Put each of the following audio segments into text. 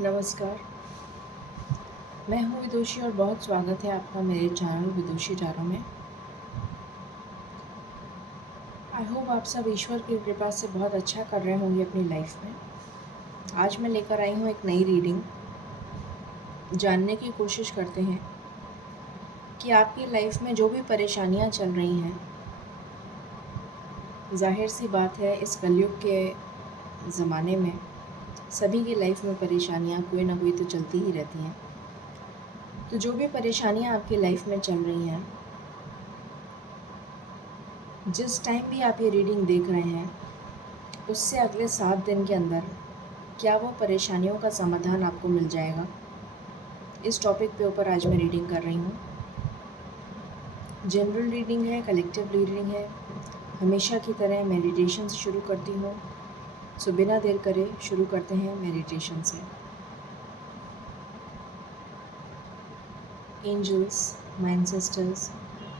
नमस्कार, मैं हूँ विदुषी और बहुत स्वागत है आपका मेरे चैनल विदुषी टैरो में। आई होप आप सब ईश्वर की कृपा से बहुत अच्छा कर रहे होंगे अपनी लाइफ में। आज मैं लेकर आई हूँ एक नई रीडिंग। जानने की कोशिश करते हैं कि आपकी लाइफ में जो भी परेशानियाँ चल रही हैं, जाहिर सी बात है इस कलयुग के ज़माने में सभी की लाइफ में परेशानियाँ कोई ना कोई तो चलती ही रहती हैं। तो जो भी परेशानियाँ आपकी लाइफ में चल रही हैं, जिस टाइम भी आप ये रीडिंग देख रहे हैं, उससे अगले 7 दिन के अंदर क्या वो परेशानियों का समाधान आपको मिल जाएगा, इस टॉपिक पे ऊपर आज मैं रीडिंग कर रही हूँ। जनरल रीडिंग है, कलेक्टिव रीडिंग है। हमेशा की तरह मेडिटेशन से शुरू करती हूँ, सो बिना देर करे शुरू करते हैं मेडिटेशन से। Angels, my ancestors,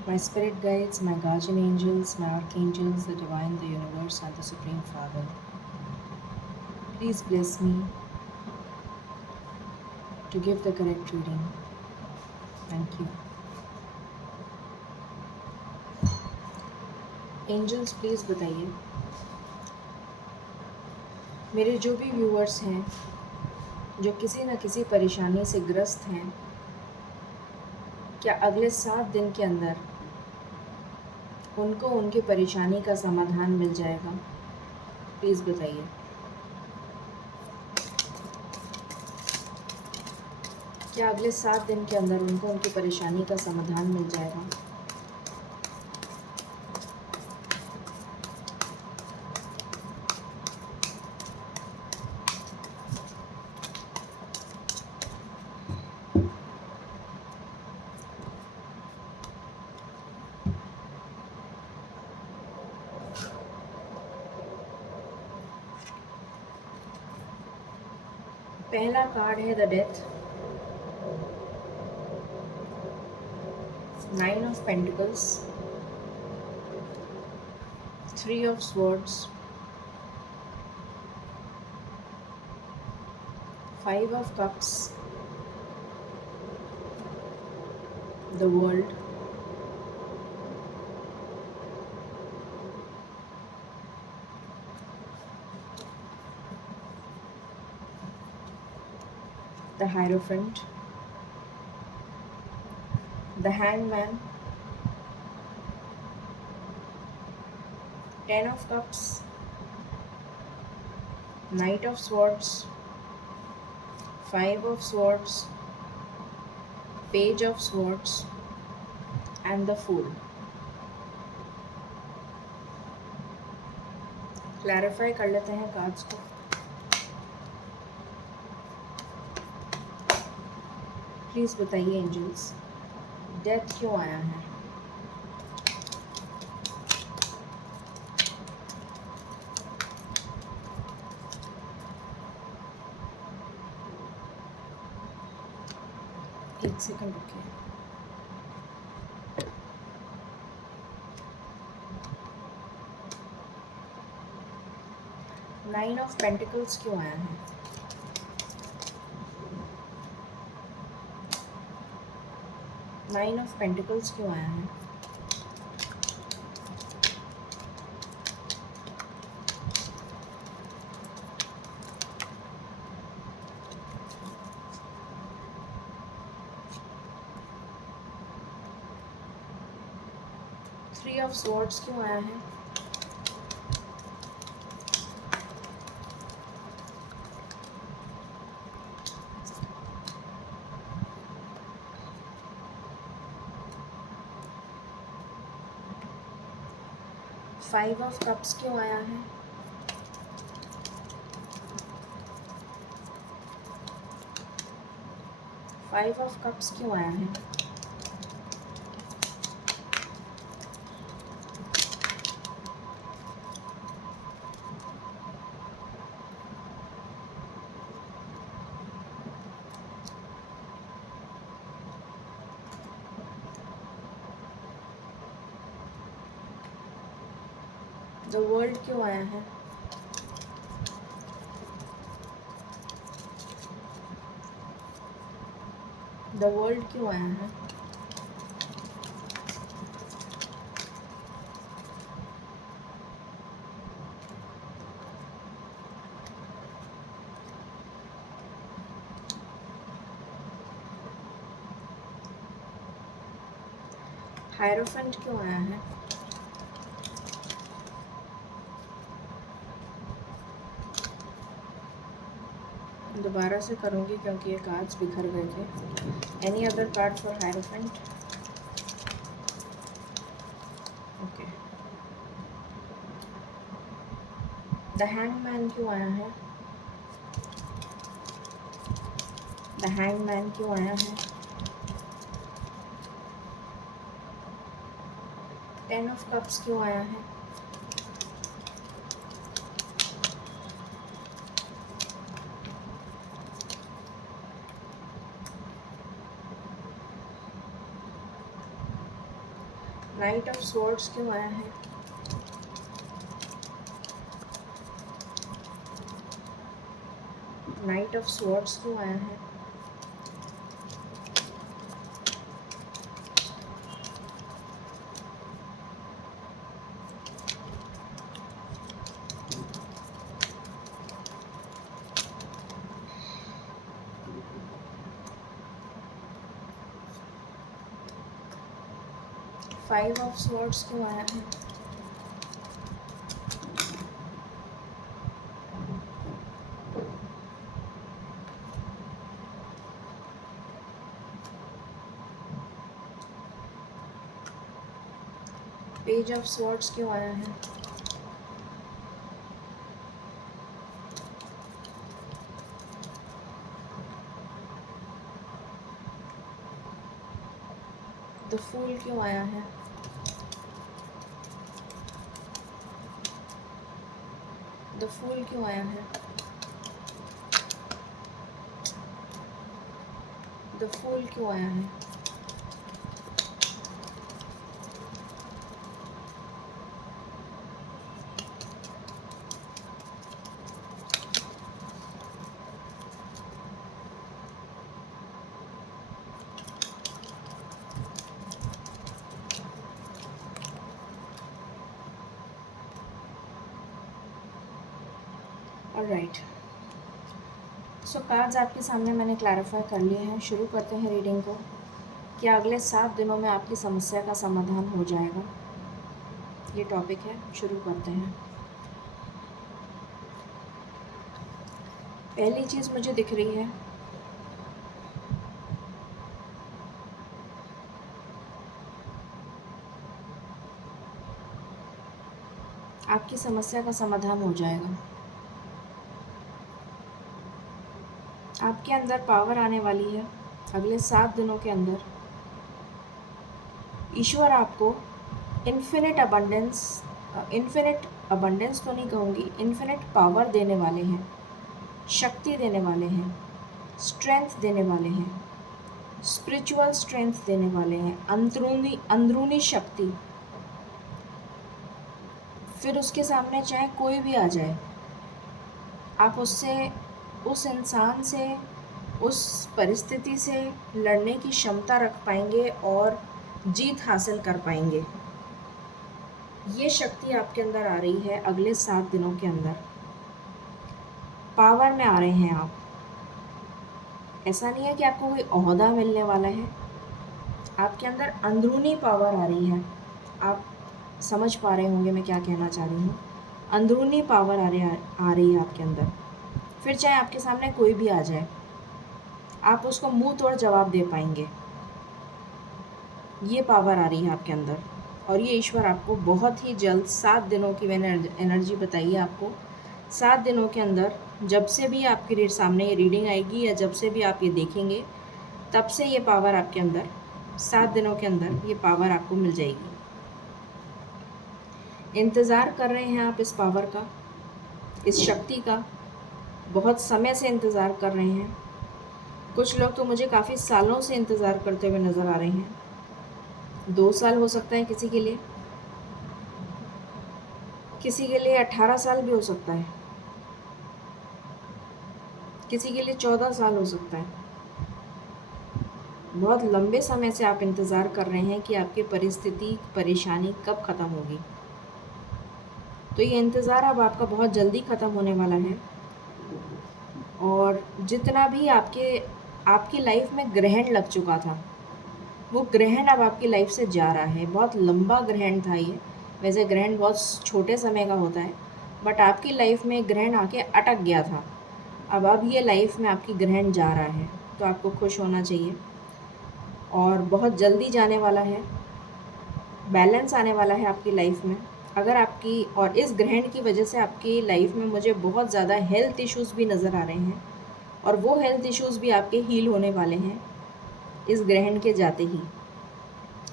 my spirit guides, my guardian angels, my archangels, the divine, the universe, and the supreme father, please bless me to give the correct reading. Thank you. Angels please बताइए, मेरे जो भी viewers हैं जो किसी न किसी परेशानी से ग्रस्त हैं, क्या अगले 7 दिन के अंदर उनको उनकी परेशानी का समाधान मिल जाएगा? प्लीज़ बताइए। क्या अगले 7 दिन के अंदर उनको उनकी परेशानी का समाधान मिल जाएगा? पहला कार्ड है the death, 9 of pentacles, 3 of swords, 5 of cups, the world, the Hierophant, the Hangman, 10 of Cups, Knight of Swords, 5 of Swords, Page of Swords, and the Fool. Clarify कर लेते हैं कार्ड्स को। प्लीज़ बताइए angels, death क्यों आया है? एक second रुकिए। नाइन ऑफ पेंटिकल्स क्यों आया है? नाइन ऑफ पेंटिकल्स क्यों आया है? थ्री ऑफ स्वॉर्ड्स क्यों आया है? फाइव ऑफ कप्स क्यों आया है? फाइव ऑफ कप्स क्यों आया है? द वर्ल्ड क्यों आया है? द वर्ल्ड क्यों आया है? हायरोफेंट क्यों आया है? दोबारा से करूँगी क्योंकि ये कार्ड्स बिखर गए थे। Any other card for hierophant? Okay. The hangman क्यों आया है? द हैंगमैन क्यों आया है? 10 ऑफ कप्स क्यों आया है? नाइट ऑफ स्वॉर्ड्स क्यों आया है? नाइट ऑफ स्वॉर्ड्स क्यों आया है? फाइव ऑफ स्वॉर्ड्स क्यों आया है? पेज ऑफ स्वॉर्ड्स क्यों आया है? द फूल क्यों आया है? द फूल क्यों आया है? द फूल क्यों आया है? ऑलराइट, सो कार्ड्स आपके सामने मैंने क्लैरिफाई कर लिए हैं। शुरू करते हैं रीडिंग को। क्या अगले 7 दिनों में आपकी समस्या का समाधान हो जाएगा? ये टॉपिक है, शुरू करते हैं। पहली चीज़ मुझे दिख रही है, आपकी समस्या का समाधान हो जाएगा। आपके अंदर पावर आने वाली है अगले 7 दिनों के अंदर। ईश्वर आपको इन्फिनिट अबंडेंस तो नहीं कहूँगी, इन्फिनिट पावर देने वाले हैं, शक्ति देने वाले हैं, स्ट्रेंथ देने वाले हैं, स्पिरिचुअल स्ट्रेंथ देने वाले हैं, अंदरूनी शक्ति। फिर उसके सामने चाहे कोई भी आ जाए, आप उस इंसान से, उस परिस्थिति से लड़ने की क्षमता रख पाएंगे और जीत हासिल कर पाएंगे। ये शक्ति आपके अंदर आ रही है अगले 7 दिनों के अंदर। पावर में आ रहे हैं आप। ऐसा नहीं है कि आपको कोई ओहदा मिलने वाला है, आपके अंदर अंदरूनी पावर आ रही है। आप समझ पा रहे होंगे मैं क्या कहना चाह रही हूँ। अंदरूनी पावर आ रही है आपके अंदर। फिर चाहे आपके सामने कोई भी आ जाए, आप उसको मुंह तोड़ जवाब दे पाएंगे। ये पावर आ रही है आपके अंदर, और ये ईश्वर आपको बहुत ही जल्द 7 दिनों की मैंने एनर्जी बताई है आपको। 7 दिनों के अंदर जब से भी आपके सामने ये रीडिंग आएगी या जब से भी आप ये देखेंगे, तब से ये पावर आपके अंदर 7 दिनों के अंदर ये पावर आपको मिल जाएगी। इंतज़ार कर रहे हैं आप इस पावर का, इस शक्ति का, बहुत समय से इंतज़ार कर रहे हैं। कुछ लोग तो मुझे काफ़ी सालों से इंतज़ार करते हुए नज़र आ रहे हैं। 2 साल हो सकता है किसी के लिए 18 साल भी हो सकता है, किसी के लिए 14 साल हो सकता है। बहुत लंबे समय से आप इंतज़ार कर रहे हैं कि आपकी परिस्थिति, परेशानी कब ख़त्म होगी। तो ये इंतज़ार अब आपका बहुत जल्दी ख़त्म होने वाला है। और जितना भी आपकी लाइफ में ग्रहण लग चुका था, वो ग्रहण अब आपकी लाइफ से जा रहा है। बहुत लंबा ग्रहण था ये। वैसे ग्रहण बहुत छोटे समय का होता है, बट आपकी लाइफ में ग्रहण आके अटक गया था। अब ये लाइफ में आपकी ग्रहण जा रहा है, तो आपको खुश होना चाहिए। और बहुत जल्दी जाने वाला है, बैलेंस आने वाला है आपकी लाइफ में। अगर आपकी और इस ग्रहण की वजह से आपकी लाइफ में मुझे बहुत ज़्यादा हेल्थ इश्यूज़ भी नज़र आ रहे हैं, और वो हेल्थ इश्यूज़ भी आपके हील होने वाले हैं। इस ग्रहण के जाते ही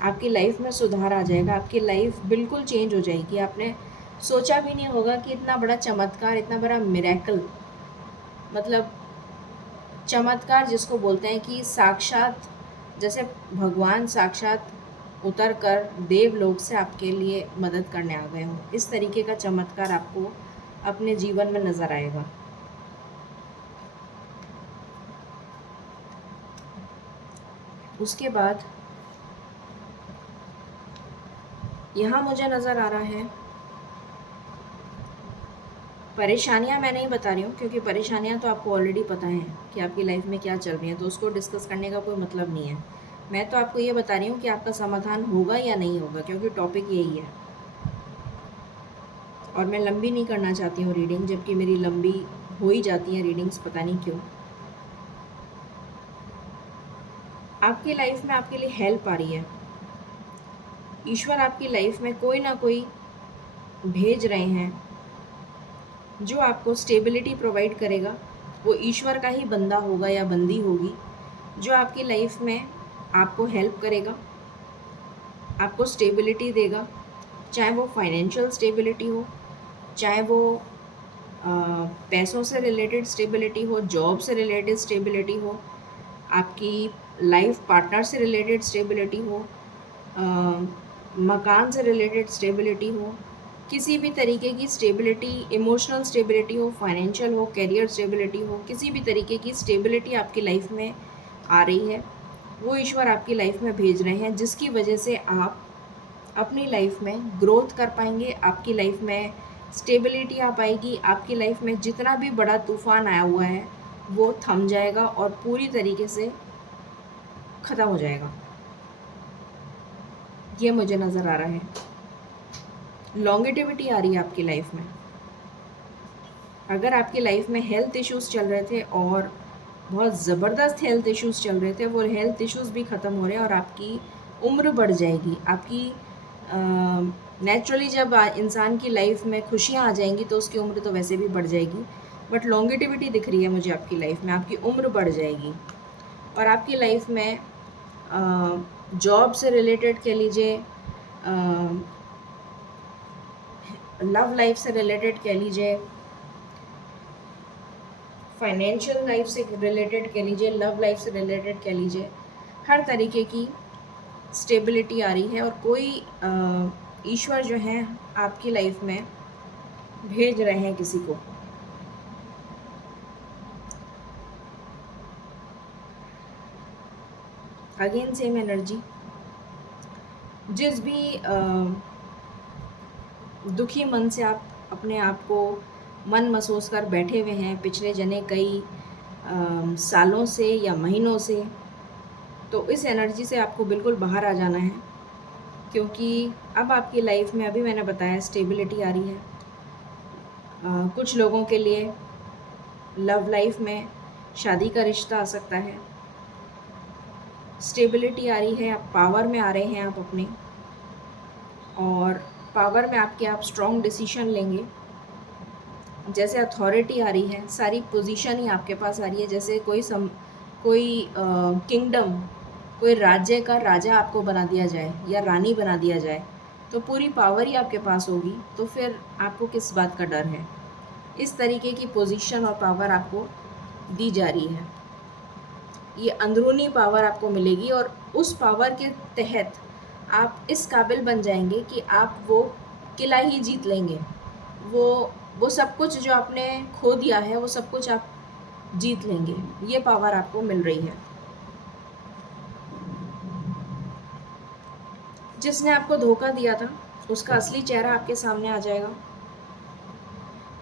आपकी लाइफ में सुधार आ जाएगा, आपकी लाइफ बिल्कुल चेंज हो जाएगी। आपने सोचा भी नहीं होगा कि इतना बड़ा चमत्कार, इतना बड़ा मिरेकल, मतलब चमत्कार जिसको बोलते हैं कि साक्षात, जैसे भगवान साक्षात उतर कर देवलोक से आपके लिए मदद करने आ गए हों, इस तरीके का चमत्कार आपको अपने जीवन में नज़र आएगा। उसके बाद यहाँ मुझे नज़र आ रहा है, परेशानियाँ मैं नहीं बता रही हूँ, क्योंकि परेशानियाँ तो आपको ऑलरेडी पता है कि आपकी लाइफ में क्या चल रही है, तो उसको डिस्कस करने का कोई मतलब नहीं है। मैं तो आपको ये बता रही हूँ कि आपका समाधान होगा या नहीं होगा, क्योंकि टॉपिक यही है। और मैं लंबी नहीं करना चाहती हूँ रीडिंग, जबकि मेरी लंबी हो ही जाती हैं रीडिंग्स, पता नहीं क्यों। आपकी लाइफ में आपके लिए हेल्प आ रही है। ईश्वर आपकी लाइफ में कोई ना कोई भेज रहे हैं जो आपको स्टेबिलिटी प्रोवाइड करेगा। वो ईश्वर का ही बंदा होगा या बंदी होगी, जो आपकी लाइफ में आपको हेल्प करेगा, आपको स्टेबिलिटी देगा। चाहे वो फाइनेंशियल स्टेबिलिटी हो, चाहे वो पैसों से रिलेटेड स्टेबिलिटी हो, जॉब से रिलेटेड स्टेबिलिटी हो, आपकी लाइफ पार्टनर से रिलेटेड स्टेबिलिटी हो, मकान से रिलेटेड स्टेबिलिटी हो, किसी भी तरीके की स्टेबिलिटी, इमोशनल स्टेबिलिटी हो, फाइनेंशियल हो, करियर स्टेबिलिटी हो, किसी भी तरीके की स्टेबिलिटी आपकी लाइफ में आ रही है, वो ईश्वर आपकी लाइफ में भेज रहे हैं, जिसकी वजह से आप अपनी लाइफ में ग्रोथ कर पाएंगे, आपकी लाइफ में स्टेबिलिटी आ पाएगी, आपकी लाइफ में जितना भी बड़ा तूफान आया हुआ है वो थम जाएगा और पूरी तरीके से ख़त्म हो जाएगा। ये मुझे नज़र आ रहा है। लॉन्गेटिविटी आ रही है आपकी लाइफ में। अगर आपकी लाइफ में हेल्थ इश्यूज़ चल रहे थे और बहुत ज़बरदस्त हेल्थ इश्यूज़ चल रहे थे, वो हेल्थ इश्यूज़ भी ख़त्म हो रहे हैं और आपकी उम्र बढ़ जाएगी। आपकी नेचुरली जब इंसान की लाइफ में खुशियाँ आ जाएंगी तो उसकी उम्र तो वैसे भी बढ़ जाएगी, बट लॉन्गेटिविटी दिख रही है मुझे आपकी लाइफ में, आपकी उम्र बढ़ जाएगी। और आपकी लाइफ में जॉब से रिलेटेड कह लीजिए, लव लाइफ से रिलेटेड कह लीजिए, फाइनेंशियल लाइफ से रिलेटेड कह लीजिए, लव लाइफ से रिलेटेड कह लीजिए, हर तरीके की स्टेबिलिटी आ रही है। और कोई ईश्वर जो है आपकी लाइफ में भेज रहे हैं किसी को। Again same energy. जिस भी दुखी मन से आप अपने आप को मन महसूस कर बैठे हुए हैं पिछले जने कई सालों से या महीनों से, तो इस एनर्जी से आपको बिल्कुल बाहर आ जाना है, क्योंकि अब आपकी लाइफ में, अभी मैंने बताया, स्टेबिलिटी आ रही है। कुछ लोगों के लिए लव लाइफ में शादी का रिश्ता आ सकता है। स्टेबिलिटी आ रही है, आप पावर में आ रहे हैं आप अपने, और पावर में आपके आप स्ट्रॉन्ग डिसीजन लेंगे। जैसे अथॉरिटी आ रही है, सारी पोजीशन ही आपके पास आ रही है। जैसे कोई किंगडम, कोई राज्य का राजा आपको बना दिया जाए या रानी बना दिया जाए, तो पूरी पावर ही आपके पास होगी, तो फिर आपको किस बात का डर है। इस तरीके की पोजीशन और पावर आपको दी जा रही है। ये अंदरूनी पावर आपको मिलेगी और उस पावर के तहत आप इस काबिल बन जाएंगे कि आप वो किला ही जीत लेंगे। वो सब कुछ जो आपने खो दिया है, वो सब कुछ आप जीत लेंगे। ये पावर आपको मिल रही है। जिसने आपको धोखा दिया था उसका असली चेहरा आपके सामने आ जाएगा।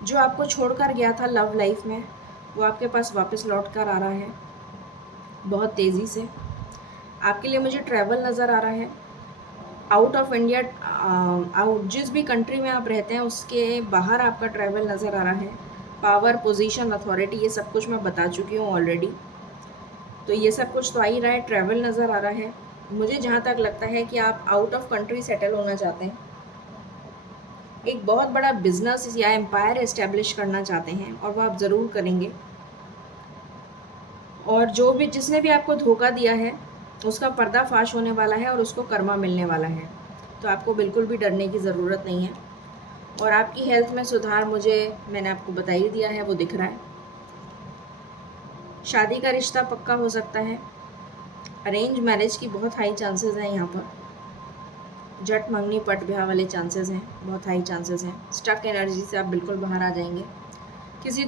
जो आपको छोड़कर गया था लव लाइफ में, वो आपके पास वापस लौट कर आ रहा है बहुत तेज़ी से। आपके लिए मुझे ट्रैवल नज़र आ रहा है आउट ऑफ इंडिया। आउट जिस भी कंट्री में आप रहते हैं उसके बाहर आपका ट्रैवल नज़र आ रहा है। पावर, पोजीशन, अथॉरिटी, ये सब कुछ मैं बता चुकी हूँ ऑलरेडी। तो ये सब कुछ तो आ ही रहा है, ट्रैवल नज़र आ रहा है। मुझे जहाँ तक लगता है कि आप आउट ऑफ कंट्री सेटल होना चाहते हैं, एक बहुत बड़ा बिजनेस या एम्पायर इस्टेब्लिश करना चाहते हैं, और वो आप ज़रूर करेंगे। और जो भी जिसने भी आपको धोखा दिया है उसका पर्दाफाश होने वाला है और उसको कर्मा मिलने वाला है। तो आपको बिल्कुल भी डरने की ज़रूरत नहीं है। और आपकी हेल्थ में सुधार मैंने आपको बता ही दिया है, वो दिख रहा है। शादी का रिश्ता पक्का हो सकता है। अरेंज मैरिज की बहुत हाई चांसेस हैं यहाँ पर। जट मंगनी पट ब्याह वाले चांसेस हैं, बहुत हाई चांसेस हैं। स्टक एनर्जी से आप बिल्कुल बाहर आ जाएंगे। किसी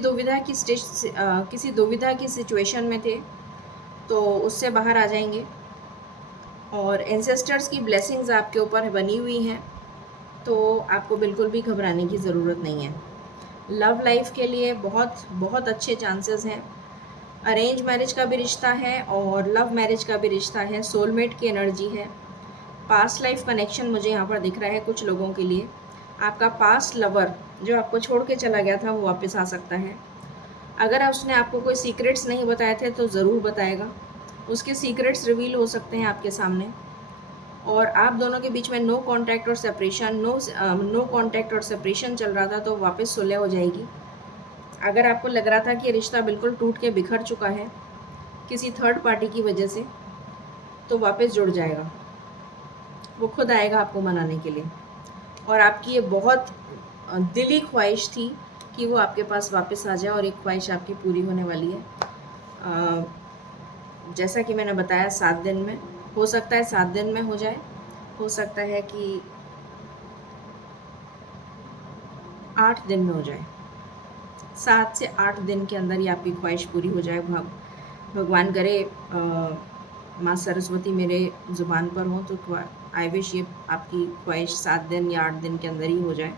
दुविधा की सिचुएशन में थे तो उससे बाहर आ जाएंगे। और एंसेस्टर्स की ब्लेसिंग्स आपके ऊपर बनी हुई हैं, तो आपको बिल्कुल भी घबराने की ज़रूरत नहीं है। लव लाइफ के लिए बहुत बहुत अच्छे चांसेस हैं। अरेंज मैरिज का भी रिश्ता है और लव मैरिज का भी रिश्ता है। सोलमेट की एनर्जी है। पास्ट लाइफ कनेक्शन मुझे यहाँ पर दिख रहा है कुछ लोगों के लिए। आपका पास्ट लवर जो आपको छोड़ के चला गया था वो वापस आ सकता है। अगर उसने आपको कोई सीक्रेट्स नहीं बताए थे तो ज़रूर बताएगा। उसके सीक्रेट्स रिवील हो सकते हैं आपके सामने। और आप दोनों के बीच में नो कांटेक्ट और सेपरेशन चल रहा था तो वापस सुलह हो जाएगी। अगर आपको लग रहा था कि रिश्ता बिल्कुल टूट के बिखर चुका है किसी थर्ड पार्टी की वजह से, तो वापस जुड़ जाएगा। वो खुद आएगा आपको मनाने के लिए। और आपकी ये बहुत दिली ख्वाहिश थी कि वो आपके पास वापस आ जाए, और एक ख्वाहिश आपकी पूरी होने वाली है। जैसा कि मैंने बताया 7 दिन में हो सकता है, 7 दिन में हो जाए, हो सकता है कि 8 दिन में हो जाए। 7 से 8 दिन के अंदर ही आपकी ख्वाहिश पूरी हो जाए। भगवान करे माँ सरस्वती मेरे ज़ुबान पर हो तो आई विश ये आपकी ख्वाहिश 7 दिन या 8 दिन के अंदर ही हो जाए।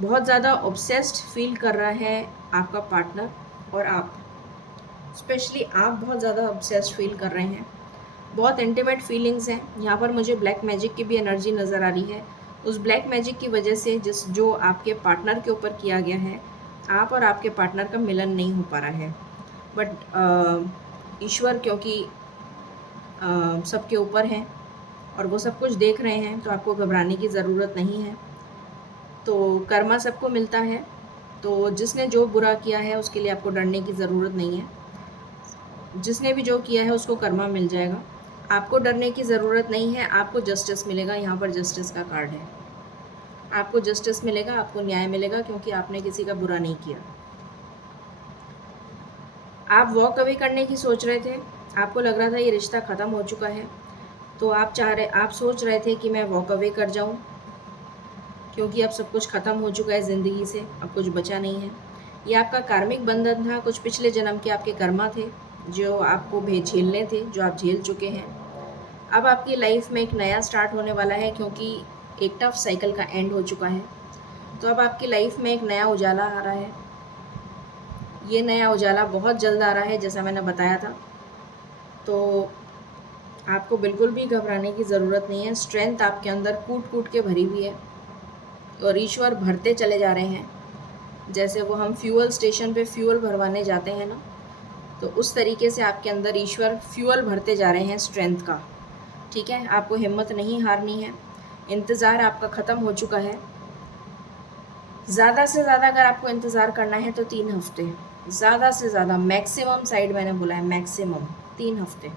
बहुत ज़्यादा ऑब्सेस्ड फील कर रहा है आपका पार्टनर, और आप स्पेशली आप बहुत ज़्यादा ऑब्सेस्ड फील कर रहे हैं। बहुत इंटीमेट फीलिंग्स हैं। यहाँ पर मुझे ब्लैक मैजिक की भी एनर्जी नज़र आ रही है। उस ब्लैक मैजिक की वजह से जो आपके पार्टनर के ऊपर किया गया है, आप और आपके पार्टनर का मिलन नहीं हो पा रहा है। बट ईश्वर क्योंकि सबके ऊपर हैं और वो सब कुछ देख रहे हैं, तो आपको घबराने की ज़रूरत नहीं है। तो कर्मा सबको मिलता है, तो जिसने जो बुरा किया है उसके लिए आपको डरने की ज़रूरत नहीं है। जिसने भी जो किया है उसको कर्मा मिल जाएगा। आपको डरने की ज़रूरत नहीं है। आपको जस्टिस मिलेगा। यहाँ पर जस्टिस का कार्ड है। आपको जस्टिस मिलेगा, आपको न्याय मिलेगा, क्योंकि आपने किसी का बुरा नहीं किया। आप वॉक अवे करने की सोच रहे थे। आपको लग रहा था ये रिश्ता ख़त्म हो चुका है, तो आप सोच रहे थे कि मैं वॉक अवे कर जाऊँ, क्योंकि अब सब कुछ ख़त्म हो चुका है ज़िंदगी से, अब कुछ बचा नहीं है। ये आपका कार्मिक बंधन था। कुछ पिछले जन्म के आपके कर्मा थे जो आपको झेलने थे, जो आप झेल चुके हैं। अब आपकी लाइफ में एक नया स्टार्ट होने वाला है, क्योंकि एक टफ साइकिल का एंड हो चुका है। तो अब आपकी लाइफ में एक नया उजाला आ रहा है। ये नया उजाला बहुत जल्द आ रहा है, जैसा मैंने बताया था। तो आपको बिल्कुल भी घबराने की ज़रूरत नहीं है। स्ट्रेंथ आपके अंदर कूट कूट के भरी हुई है, और ईश्वर भरते चले जा रहे हैं। जैसे वो हम फ्यूल स्टेशन पे फ्यूल भरवाने जाते हैं ना, तो उस तरीके से आपके अंदर ईश्वर फ्यूल भरते जा रहे हैं स्ट्रेंथ का। ठीक है, आपको हिम्मत नहीं हारनी है। इंतज़ार आपका ख़त्म हो चुका है। ज़्यादा से ज़्यादा अगर आपको इंतज़ार करना है तो 3 हफ्ते, ज़्यादा से ज़्यादा, मैक्सिमम साइड मैंने बोला है, मैक्सिमम 3 हफ्ते।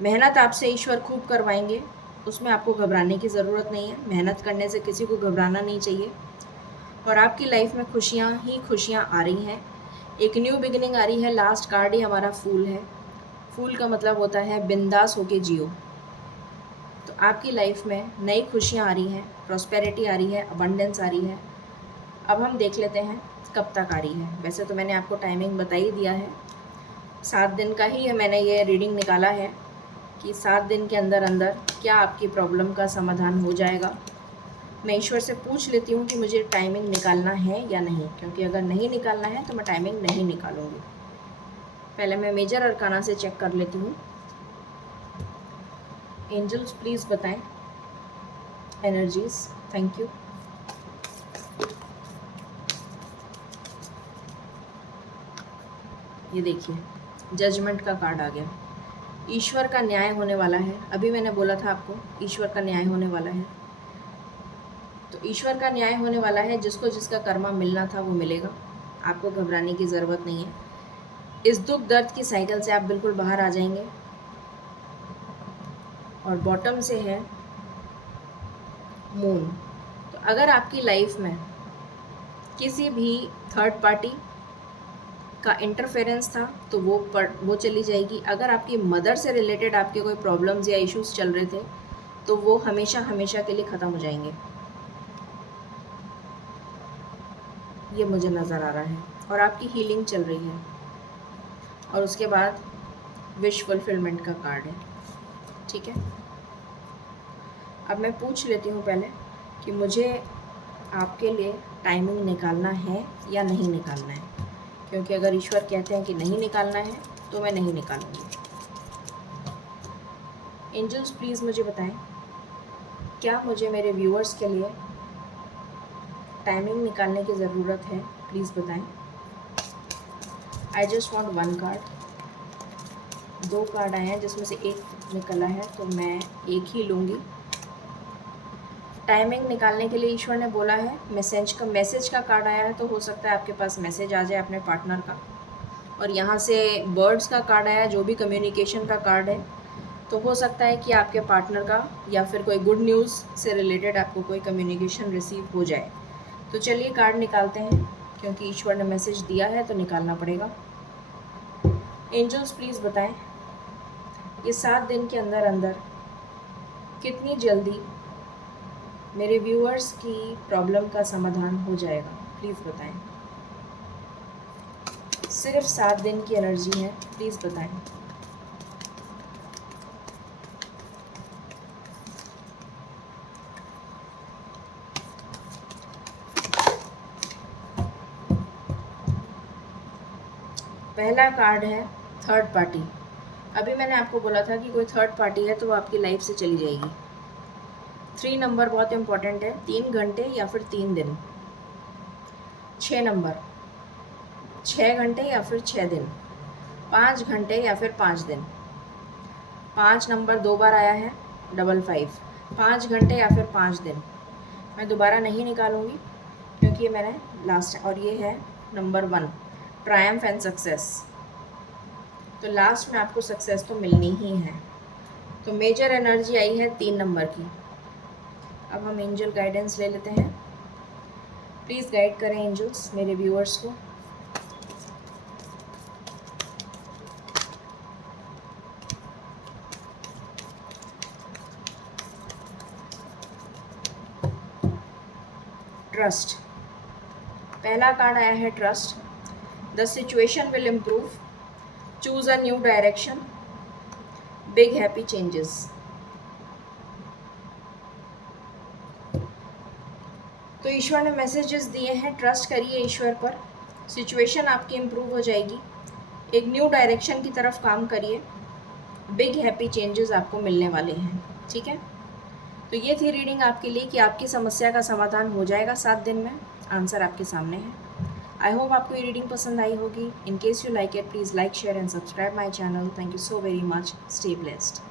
मेहनत आपसे ईश्वर खूब करवाएंगे, उसमें आपको घबराने की ज़रूरत नहीं है। मेहनत करने से किसी को घबराना नहीं चाहिए। और आपकी लाइफ में खुशियाँ ही खुशियाँ आ रही हैं। एक न्यू बिगिनिंग आ रही है। लास्ट कार्ड ही हमारा फूल है। फूल का मतलब होता है बिंदास होके जियो। तो आपकी लाइफ में नई खुशियाँ आ रही हैं, प्रॉस्पेरिटी आ रही है, अबंडेंस आ रही है। अब हम देख लेते हैं कब तक आ रही है। वैसे तो मैंने आपको टाइमिंग बता ही दिया है, 7 दिन का ही मैंने ये रीडिंग निकाला है। कि 7 दिन के अंदर अंदर क्या आपकी प्रॉब्लम का समाधान हो जाएगा। मैं ईश्वर से पूछ लेती हूँ कि मुझे टाइमिंग निकालना है या नहीं, क्योंकि अगर नहीं निकालना है तो मैं टाइमिंग नहीं निकालूंगी। पहले मैं मेजर अरकाना से चेक कर लेती हूँ। एंजल्स प्लीज़ बताएं, एनर्जीज, थैंक यू। ये देखिए जजमेंट का कार्ड आ गया। ईश्वर का न्याय होने वाला है। अभी मैंने बोला था आपको ईश्वर का न्याय होने वाला है, तो ईश्वर का न्याय होने वाला है। जिसको जिसका कर्मा मिलना था वो मिलेगा। आपको घबराने की ज़रूरत नहीं है। इस दुख दर्द की साइकिल से आप बिल्कुल बाहर आ जाएंगे। और बॉटम से है मून। तो अगर आपकी लाइफ में किसी भी थर्ड पार्टी का इंटरफेरेंस था तो वो चली जाएगी। अगर आपकी मदर से रिलेटेड आपके कोई प्रॉब्लम्स या इश्यूज चल रहे थे तो वो हमेशा हमेशा के लिए ख़त्म हो जाएंगे। ये मुझे नज़र आ रहा है। और आपकी हीलिंग चल रही है। और उसके बाद विश फुलफिलमेंट का कार्ड है। ठीक है, अब मैं पूछ लेती हूँ पहले कि मुझे आपके लिए टाइमिंग निकालना है या नहीं निकालना है, क्योंकि अगर ईश्वर कहते हैं कि नहीं निकालना है तो मैं नहीं निकालूंगी। एंजल्स प्लीज़ मुझे बताएं, क्या मुझे मेरे व्यूअर्स के लिए टाइमिंग निकालने की ज़रूरत है? प्लीज़ बताएं। I just want one card. 2 card आए हैं जिसमें से एक निकला है, तो मैं एक ही लूँगी। टाइमिंग निकालने के लिए ईश्वर ने बोला है मैसेज का कार्ड आया है, तो हो सकता है आपके पास मैसेज आ जाए अपने पार्टनर का। और यहाँ से बर्ड्स का कार्ड आया है, जो भी कम्युनिकेशन का कार्ड है। तो हो सकता है कि आपके पार्टनर का या फिर कोई गुड न्यूज़ से रिलेटेड आपको कोई कम्युनिकेशन रिसीव हो जाए। तो चलिए कार्ड निकालते हैं, क्योंकि ईश्वर ने मैसेज दिया है तो निकालना पड़ेगा। एंजल्स प्लीज़ बताएं, ये 7 दिन के अंदर अंदर कितनी जल्दी मेरे व्यूअर्स की प्रॉब्लम का समाधान हो जाएगा? प्लीज़ बताएं। सिर्फ 7 दिन की एनर्जी है, प्लीज़ बताएं। पहला कार्ड है थर्ड पार्टी। अभी मैंने आपको बोला था कि कोई थर्ड पार्टी है तो वो आपकी लाइफ से चली जाएगी। 3 नंबर बहुत इम्पॉर्टेंट है। 3 घंटे या फिर 3 दिन। 6 नंबर 6 घंटे या फिर 6 दिन। 5 घंटे या फिर 5 दिन। 5 नंबर 2 बार आया है, 55। 5 घंटे या फिर 5 दिन। मैं दोबारा नहीं निकालूंगी क्योंकि ये मैंने लास्ट। और ये है नंबर 1, ट्रायम्फ एंड सक्सेस। तो लास्ट में आपको सक्सेस तो मिलनी ही है। तो मेजर एनर्जी आई है 3 नंबर की। अब हम एंजल गाइडेंस ले लेते हैं। प्लीज़ गाइड करें एंजल्स मेरे व्यूअर्स को। ट्रस्ट, पहला कार्ड आया है trust. The situation will improve, choose a new direction, big happy changes. तो ईश्वर ने मैसेजेस दिए हैं, ट्रस्ट करिए ईश्वर पर। सिचुएशन आपकी इम्प्रूव हो जाएगी। एक न्यू डायरेक्शन की तरफ काम करिए। बिग हैप्पी चेंजेस आपको मिलने वाले हैं। ठीक है, तो ये थी रीडिंग आपके लिए कि आपकी समस्या का समाधान हो जाएगा 7 दिन में। आंसर आपके सामने है। आई होप आपको ये रीडिंग पसंद आई होगी। In case you like it, please like, share and subscribe my channel. Thank you so very much. Stay blessed.